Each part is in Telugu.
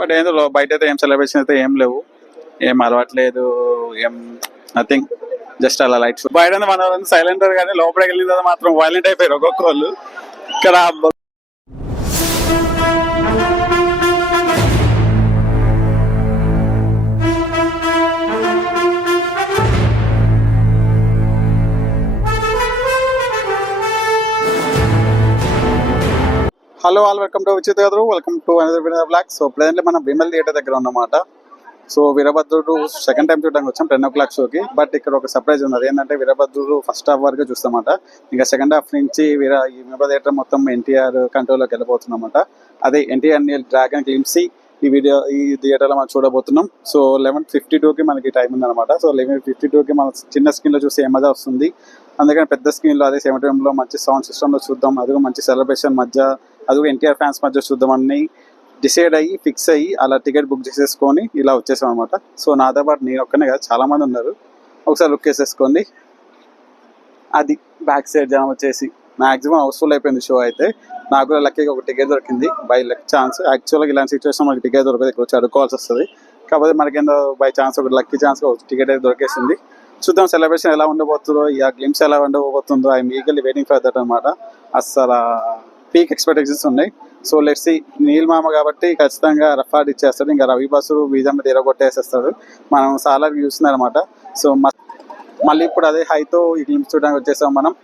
బట్ ఏందో బయట అయితే ఏం సెలబ్రేషన్ అయితే ఏం లేవు, ఏం అలవాట్లేదు, ఏం నథింగ్. జస్ట్ అలా లైట్స్ బయట మన సైలెంట్ కానీ లోపలికి వెళ్ళిన తర్వాత మాత్రం వైలెంట్ అయిపోయారు ఒక్కొక్కళ్ళు ఇక్కడ. హలో ఆల్, వెల్కమ్ టు విచిత్ గారు, welcome to another blog. So presently మనం విమల్ థియేటర్ దగ్గర ఉన్నమాట. సో వీరభద్రుడు సెకండ్ టైం చూడడానికి వచ్చాం 10 o'clock షోకి. బట్ ఇక్కడ ఒక సర్ప్రైజ్ ఉన్నది. ఏంటంటే వీరభద్రుడు ఫస్ట్ హాఫ్ వరకు చూస్తామాట, ఇంకా సెకండ్ హాఫ్ నుంచి ఈ విమల్ థియేటర్ మొత్తం ఎన్టీఆర్ కంట్రోల్లోకి వెళ్ళిపోతుందన్నమాట. అదే ఎన్టీఆర్ డ్రాగన్ గ్లిమ్సీ ఈ థియేటర్లో మనం చూడబోతున్నాం. సో 11:52కి మనకి టైం ఉందన్నమాట. సో 11:52కి మనం చిన్న స్క్రీన్లో చూస్తే ఏ మజా వస్తుంది, అందుకని పెద్ద స్క్రీన్లో అదే 7 మంచి సౌండ్ సిస్టంలో చూద్దాం. అదిగో మంచి సెలబ్రేషన్ మధ్య, అదిగో ఎన్టీఆర్ ఫ్యాన్స్ మధ్య చూద్దామని డిసైడ్ అయ్యి ఫిక్స్ అయ్యి అలా టికెట్ బుక్ చేసేసుకొని ఇలా వచ్చేసాం అనమాట. సో నాతో పాటు నేను ఒక్కనే కాదు, చాలా మంది ఉన్నారు. ఒకసారి లుక్ వేసేసుకోండి. అది బ్యాక్ సైడ్ జనం వచ్చేసి మ్యాక్సిమం హౌస్ఫుల్ అయిపోయింది షో అయితే. నాకు కూడా లక్కీగా ఒక టికెట్ దొరికింది బై లక్ ఛాన్స్. యాక్చువల్గా ఇలాంటి సిచ్యువేషన్ మనకి టికెట్ దొరకదు, ఇక్కడ వచ్చి అడుక్కోవాల్సి వస్తుంది. కాకపోతే మనకేందో బై ఛాన్స్ ఒక లక్కీ ఛాన్స్గా టికెట్ అయితే దొరికేసింది. చూద్దాం సెలబ్రేషన్ ఎలా ఉండబోతుందో, ఈ గ్లిమ్స్ ఎలా ఉండబోతుందో. I'm eagerly waiting for that అనమాట. అస్సలు పీక్ ఎక్స్పెక్టేషన్స్ ఉన్నాయి. So let's see. నీల్ మామ కాబట్టి ఖచ్చితంగా రఫాడ్ ఇచ్చేస్తాడు, ఇంకా రవి బస్సు బీజం మీద ఎరగొట్టేసేస్తాడు. మనం సాలార్ చూస్తున్నాం అనమాట. సో మళ్ళీ ఇప్పుడు అదే హైతో ఈ గ్లిమ్స్ చూడడానికి వచ్చేసాం మనం.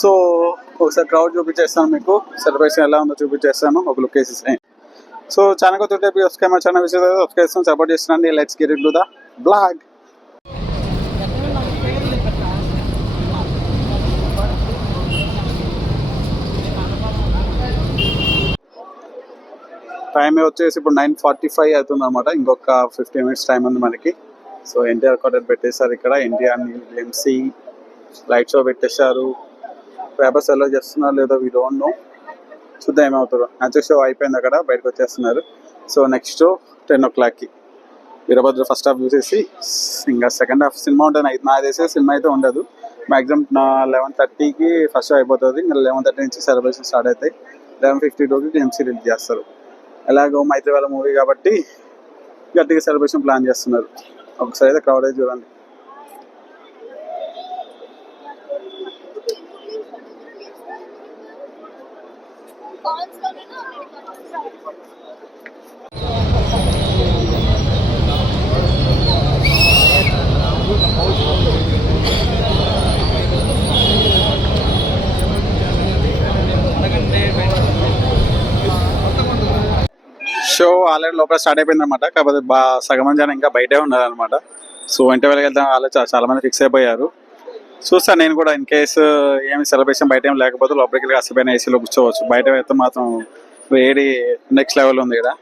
సో ఒకసారి క్రౌడ్ చూపించేస్తాను మీకు, సెలబ్రేషన్ ఎలా ఉందో చూపించేస్తాను, ఒక లుక్ వేసేసి. సో ఛానల్ కొత్త ఛానల్ సబ్స్క్రైబ్ సపోర్ట్ చేస్తున్నాండి. Let's get it to the vlog. Time వచ్చేసి ఇప్పుడు 9:45 అవుతుంది అనమాట. ఇంకొక 15 minutes టైం ఉంది మనకి. సో ఎన్టీఆర్ క్వార్టర్ పెట్టేశారు ఇక్కడ. ఎన్టీఆర్ గ్లిమ్సీ లైట్ షో పెట్టేశారు. పేపర్స్ ఎలా చేస్తున్నారు లేదో వీ డోంట్ నో, చూద్దాం ఏమవుతారో. మ్యాచ్ షో అయిపోయింది, అక్కడ బయటకు వచ్చేస్తున్నారు. సో నెక్స్ట్ షో 10 o'clockకి వీరభద్ర ఫస్ట్ హాఫ్ చూసేసి ఇంకా సెకండ్ హాఫ్ సినిమా ఉంటుంది. నాకు చేసే సినిమా అయితే ఉండదు. మ్యాక్సిమం 11:30కి ఫస్ట్ షో అయిపోతుంది. ఇంకా 11:30 నుంచి సెలబ్రేషన్ స్టార్ట్ అవుతాయి. 11:52కి గ్లిమ్సీ రిలీజ్ చేస్తారు. ఎలాగో మైత్రి వాళ్ళ మూవీ కాబట్టి గట్టిగా సెలబ్రేషన్ ప్లాన్ చేస్తున్నారు. ఒకసారి అయితే క్రౌడ్ అయితే చూడండి. షో ఆల్రెడీ లోపల స్టార్ట్ అయిపోయింది అనమాట. కాకపోతే సగం మంది జనం ఇంకా బయటే ఉన్నారు అనమాట. సో ఇంటర్వెల్కి వెళ్తాం వాళ్ళు చాలా మంది ఫిక్స్ అయిపోయారు. చూస్తాను నేను కూడా, ఇన్ కేసు ఏమి సెలబ్రేషన్ బయట ఏం లేకపోతే లోపలికి వెళ్ళి కాసేపైన ఏసీలో కూర్చోవచ్చు. బయట అయితే మాత్రం వేడి నెక్స్ట్ లెవెల్ ఉంది. ఇక్కడ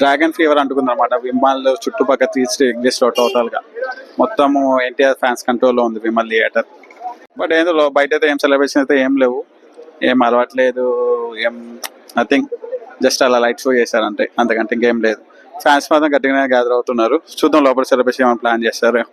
డ్రాగన్ ఫీవర్ అంటుకుంది అనమాట. విమల్ చుట్టుపక్కల 3 streets టోటల్గా మొత్తము ఎన్టీఆర్ ఫ్యాన్స్ కంట్రోల్లో ఉంది విమల్ థియేటర్. బట్ ఏందో బయట అయితే ఏం సెలబ్రేషన్ అయితే ఏం లేవు, ఏం అలవాట్లేదు, ఏం నథింగ్. జస్ట్ అలా లైట్ షో చేశారు అంతే, అంతకంటే ఇంకేం లేదు. ఫ్యాన్స్ మాత్రం గట్టిగానే గ్యాదర్ అవుతున్నారు. చూద్దాం లోపల సెలబ్రేషన్ ఏమైనా ప్లాన్ చేస్తారు.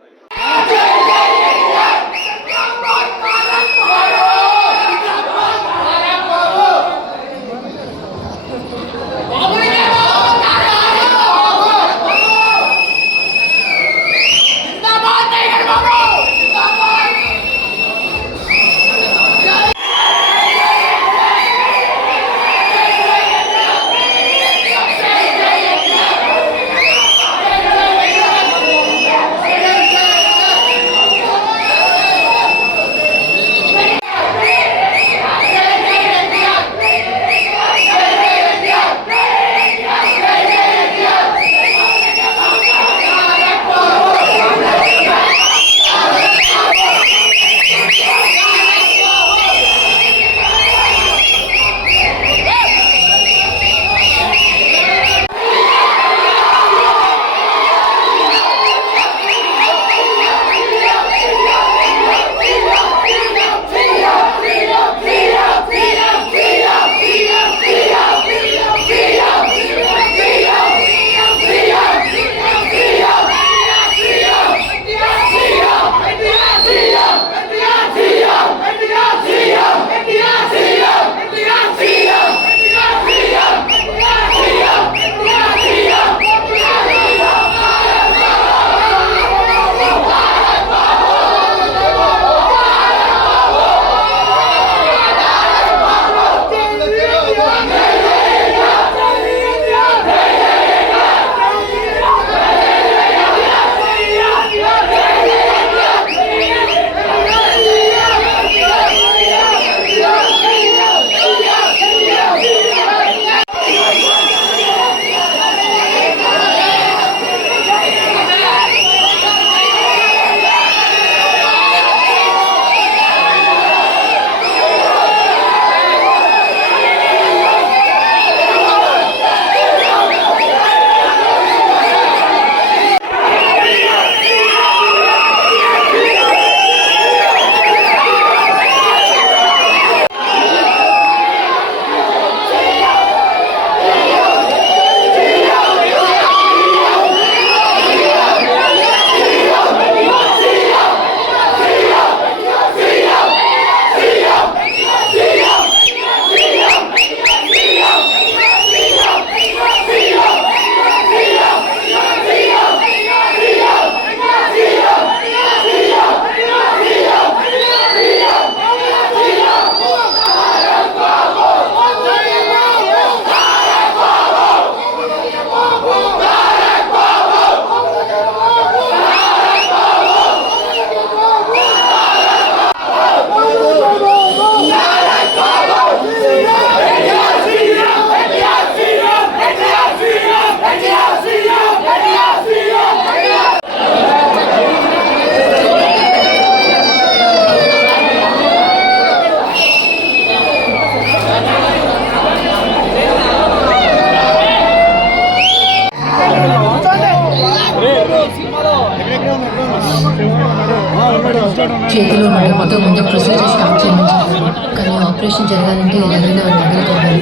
చేతిలో నడుముతో ముందు ప్రొసీజర్ స్టార్ట్ చేయమని చెప్పారు. కానీ ఆపరేషన్ జరగాలంటే ఎలాగైనా నగలు కావాలి.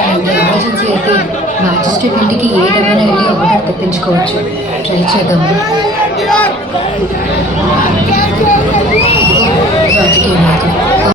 అలాంటి ఎమర్జెన్సీ అయితే మ్యాజిస్ట్రేట్ ఇంటికి ఏడమైనా వెళ్ళి ఆర్డర్ తెప్పించుకోవచ్చు. ట్రై చేద్దాము. రాజకీయ నాయకులు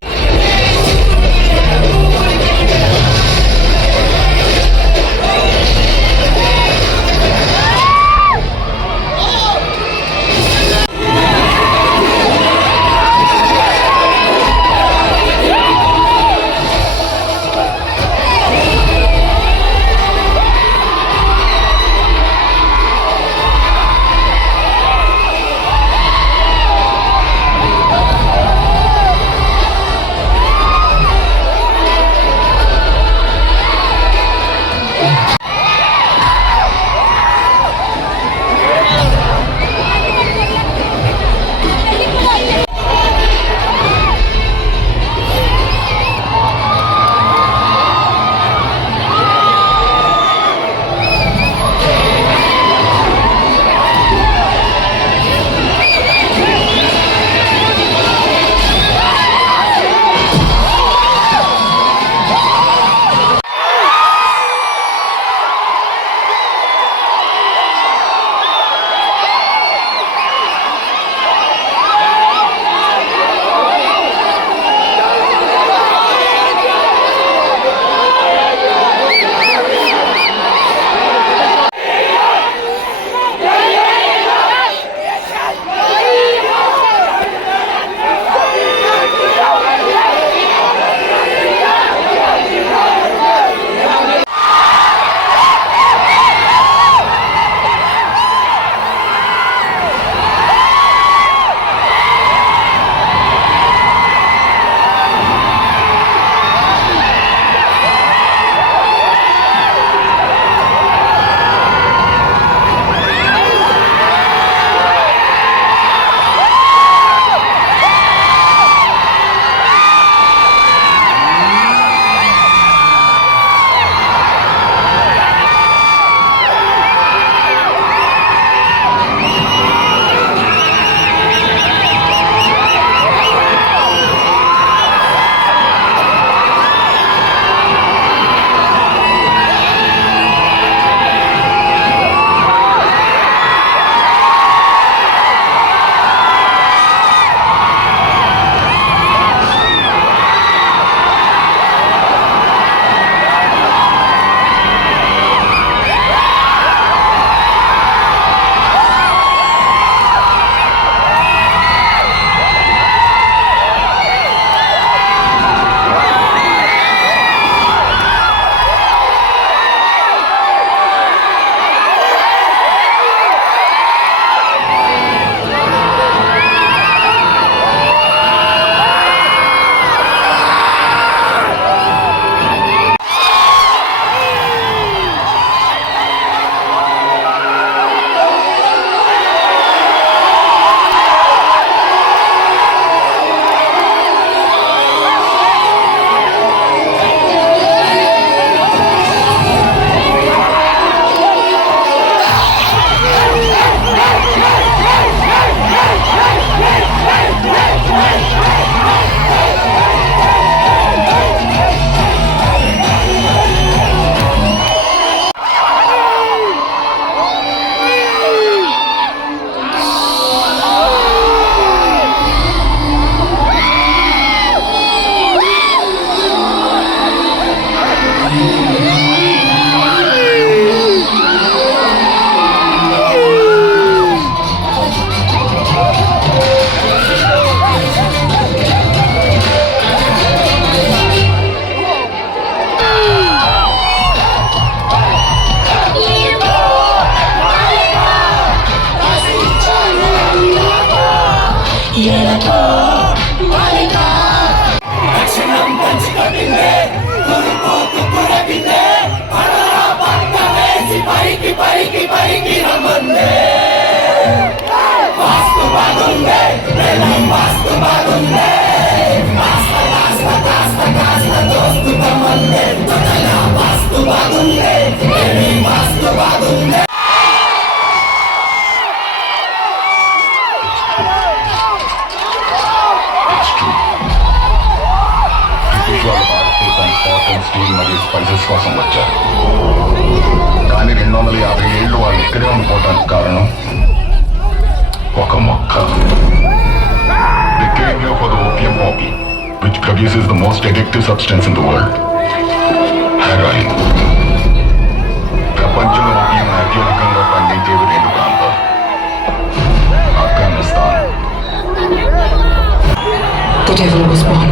స్పైసెస్ కోసం వచ్చారు. కానీ 250 ఏళ్ళు వాళ్ళు ఇక్కడే ఉండిపోవటానికి కారణం ఒక మొక్క. They came here for the opium poppy, which produces the most addictive substance in the world, heroin. ప్రపంచంలో ఓపియం అత్యధికంగా పండించేవి 2 ప్రాంతాలు, Afghanistan. The devil was born.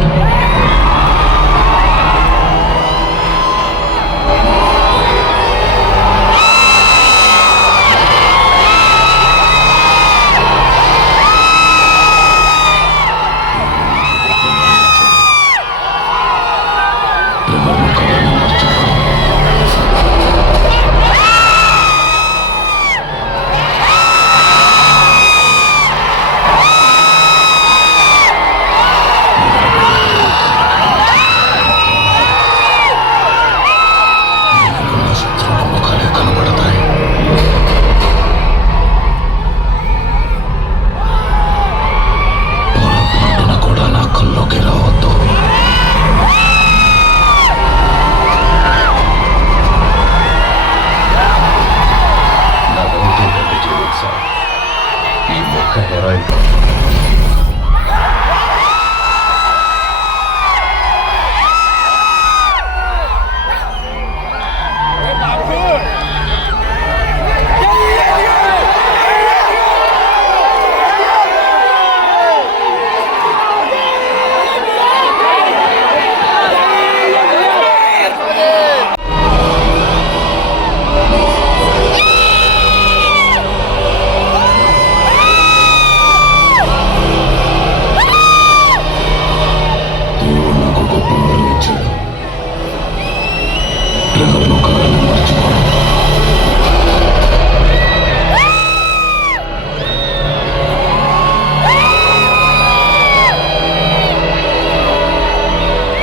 ఈ మొక్క హెరాయిన్.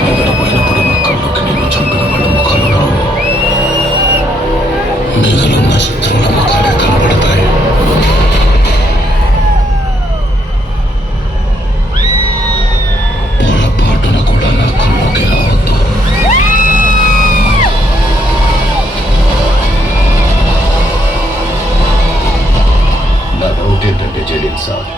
నిద్రపోయినప్పుడు నా కళ్ళకి నేను చంపిన వాళ్ళ ముఖాలు రావు. మిగిలిన శత్రువుల ముఖాలే కనబడతాయి. పొరపాటున కూడా నా కళ్ళకి రావద్దు. నా డౌట్ ఏంటంటే జలీల్ సార్,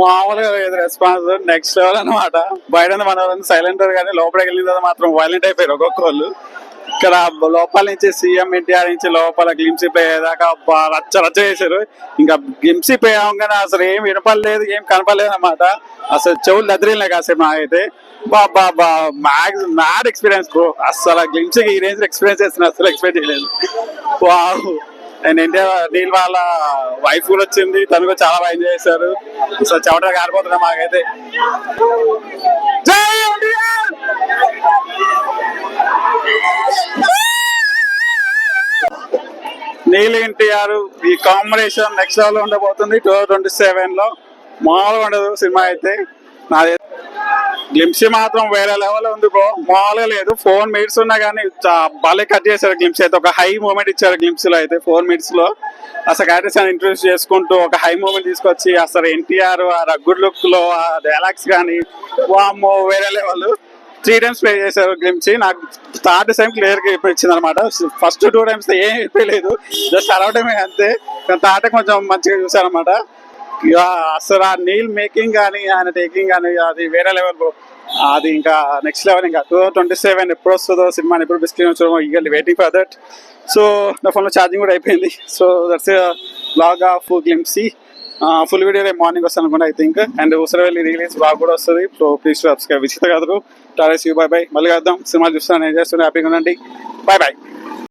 మామూలుగా లేదు రెస్పాన్స్, నెక్స్ట్ లెవెల్ అనమాట. బయట మన సైలెంట్ కానీ లోపలికి వెళ్ళిన తర్వాత మాత్రం వైలెంట్ అయిపోయారు ఒక్కొక్కళ్ళు. ఇక్కడ లోపల నుంచి సీఎం ఎన్టీఆర్ నుంచి లోపల గ్లిమ్సీ ప్లే అయ్యేదాకా రచ్చ రచ్చ చేశారు. ఇంకా గ్లిమ్సీ ప్లే అవగానే అసలు ఏం వినపడలేదు, ఏం కనపడలేదు అనమాట. అసలు చెవులు దద్దరిల్లాయి కాసేపు నాకైతే. Mad experience bro. అసలు గ్లిమ్సీకి ఈ రేంజ్ ఎక్స్పీరియన్స్ చేస్తున్నా, అసలు ఎక్స్పెక్ట్ చేయలేదు. వావ్, అండ్ ఎన్టీఆర్ నీల్ వాళ్ళ వైఫ్ కూడా వచ్చింది, తను కూడా చాలా బాగా ఎంజాయ్ చేశారు. సో చెమటగా ఆడిపోతున్నాం మాకైతే. జై ఎన్టీఆర్! నీల్ ఎన్టీఆర్ ఈ కాంబినేషన్ నెక్స్ట్ లెవెల్ లో ఉండబోతుంది 2027 లో. మామూలుగా ఉండదు సినిమా అయితే. నాది గ్లిమ్స్ మాత్రం వేరే లెవెల్ ఉంది బ్రో, మామూలుగా లేదు. 4 minutes ఉన్నా కానీ భలే కట్ చేశారు గ్లిమ్స్ అయితే. ఒక హై మూమెంట్ ఇచ్చారు గ్లిమ్స్ లో అయితే 4 minutes లో. అసలు క్యారెక్టర్స్ అని ఇంట్రొడ్యూస్ చేసుకుంటూ ఒక హై మూమెంట్ తీసుకొచ్చి అసలు ఎన్టీఆర్ ఆ రగ్గుడ్ లుక్ లో ఆ డైలాగ్స్ కానీ వామ్మో వేరే లెవెల్. 3 times ప్లే చేశారు గ్లిమ్స్. నాకు థర్డ్ టైం క్లియర్ గా ఇచ్చింది అనమాట. ఫస్ట్ 2 times ఏం అయిపోయలేదు, జస్ట్ అరవటమే అంతే. కానీ థర్డ్ కొంచెం మంచిగా చూసారనమాట. అసలు ఆ నీల్ మేకింగ్ కానీ ఆయన టేకింగ్ కానీ అది వేరే లెవెల్ బ్రో. అది ఇంకా నెక్స్ట్ లెవెల్. ఇంకా 2027 ఎప్పుడు వస్తుందో సినిమాని ఎప్పుడు బిస్క్రీన్ వచ్చామో eagerly waiting for that. So నా ఫోన్లో ఛార్జింగ్ కూడా అయిపోయింది. So that's vlog of glimpse. Full video రేపు మార్నింగ్ వస్తాను అనుకుంటా I think. And Oosaravelli release vlog కూడా వస్తుంది. So please subscribe. విచిత్ర కథలు టారెస్ యూ. By by. మళ్ళీ కలుద్దాం. సినిమా చూస్తాను, ఏం చేస్తాను, హ్యాపీగా ఉండండి. By by.